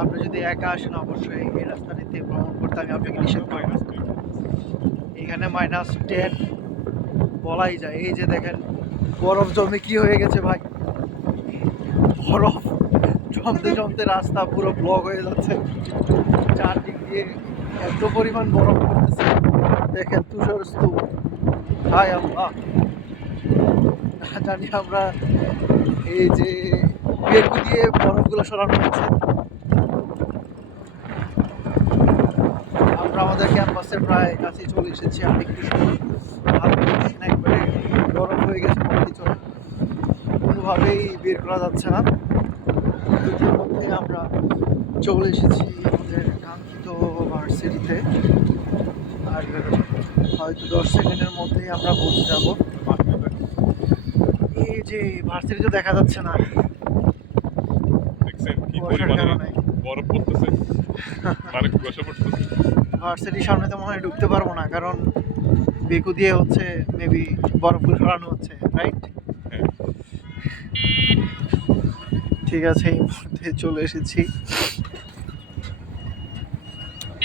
আপনি যদি একা আসেন অবশ্যই এই রাস্তাটিতে ভ্রমণ করতে আমি আপনাকে নিষেধ করব। এখানে -10 বলাই যায়। এই যে দেখেন বরফ জমে কি হয়ে গেছে ভাই, বরফ জমতে জমতে রাস্তা পুরো ব্লক হয়ে যাচ্ছে। চারদিক দিয়ে এত পরিমাণ বরফ পড়তেছে, দেখেন তুষার স্তূপ। হায় আল্লাহ, জানি আমরা এই যে বেলু দিয়ে বরফগুলো সরানো হচ্ছে। আমরা আমাদের ক্যাম্পাসের প্রায় কাছে চলে এসেছি। আমি একটু সময় একবারে বরফ হয়ে গেছে, চলে কোনোভাবেই বের করা যাচ্ছে না। কিছুর মধ্যে আমরা চলে এসেছি আমাদের কাঙ্ক্ষিত ভার্সিটিতে। আর হয়তো 10 সেকেন্ডের মধ্যেই আমরা পৌঁছে যাব। এই যে ভার্সিটি তো দেখা যাচ্ছে না, ভার্সিটির সামনে তো মনে হয় ঢুকতে পারবো না, কারণ বেকু দিয়ে হচ্ছে মেবি বরফগুলো সরানো হচ্ছে, রাইট? ঠিক আছে, এই মুহূর্তে চলে এসেছি।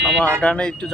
আমার ডানে একটু